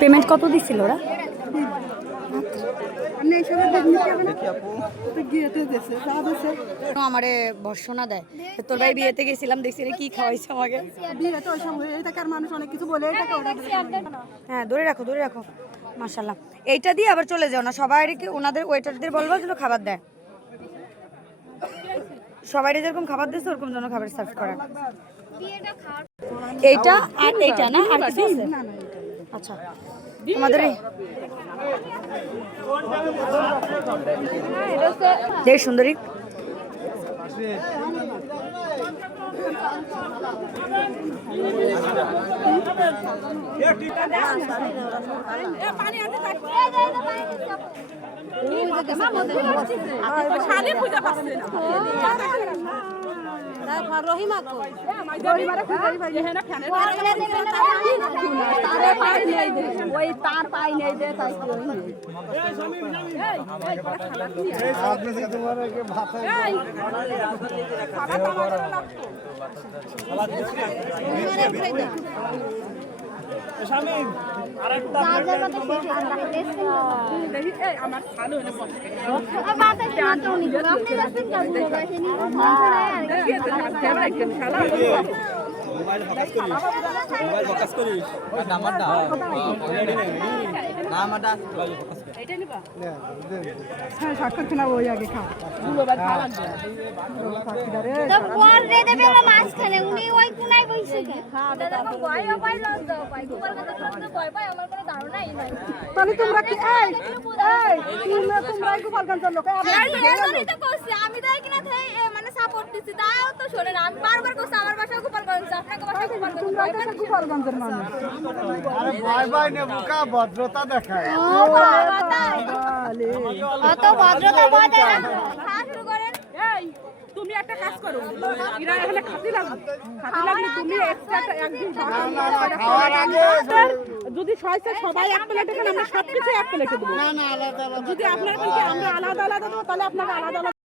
Payment কত দিছিল ওরা? আমারে ভর্ষণা দেয়। তোর ভাই বিয়েতে গেছিলাম, দেখছি রে কি খাওয়াইছে আমাকে। হ্যাঁ ধরে রাখো ধরে রাখো। মাশাআল্লাহ। এইটা দিয়ে আবার চলে যাও না, সবাইকে ওনাদের ওয়েটারদের বলবো যেন খাবার দেয়। সবাই যেরকম খাবার দিচ্ছে ওরকম যেন খাবার সার্ভ করে। এইটা আর এইটা না, আর কিছু আছে? আচ্ছা আমাদের দেখ সুন্দরী। ভদ্রতা দেখায়। তুমি একটা কাজ করো, এরা এখানে খাতি লাগবে, তুমি এক্সট্রা একদিন যদি সবাই এক প্লেটে খান, আমরা সবকিছু এক প্লেটে দেবো। যদি আপনার আমরা আলাদা আলাদা দেবো, তাহলে আপনারা আলাদা আলাদা